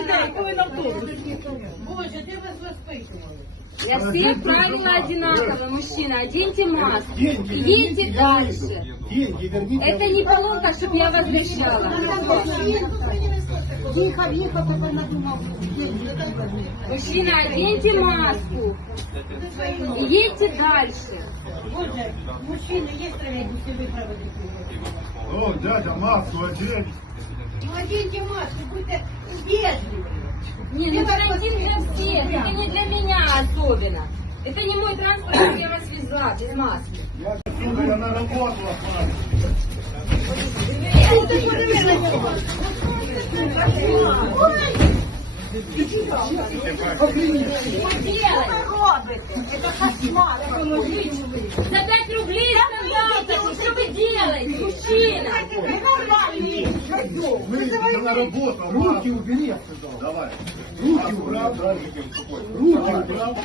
людей, коли на автобус. Боже, де вас воспитували? Я всех правила одинаково, мужчина. Оденьте маску. Едьте дальше. Деньги верните. Это не поломка, чтобы я возвращала. Їхав, їхав, тепер надумав. Мужчина, оденьте маску. И едьте дальше. Боже, мужчини, є тролейбуси виправити? О, дядя, маску одень. Ну, оденьте маску, будьте вежливі. Не, ну карантин для всех, это не для меня особенно. Это не мой транспорт, чтобы я вас везла без маски. Я отсюда, я на работу останусь. За 5 рублей скандал, что вы делаете, мужчина? Мы я на работу. Руки убери, я сказал. Давай. Руки убрал. Руки убрал.